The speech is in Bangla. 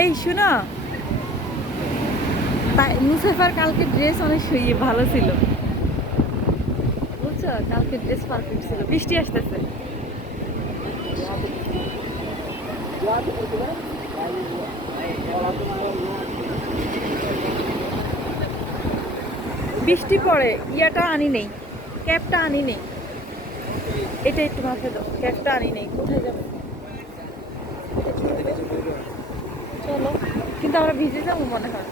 এই শোনো, মুসাফার কালকে ড্রেস অনেক ভালো ছিল, বুঝছো? কালকে ড্রেস পারফেক্ট ছিল। বৃষ্টি আসতেছে। বৃষ্টি পড়ে, ইয়াটা আনি নেই, ক্যাপটা আনি নেই। এটা একটু মাথায় দাও, ক্যাপটা আনি নেই। কোথায় যাবো? চলো, কিন্তু আমরা ভিজে যাবো মনে হয়।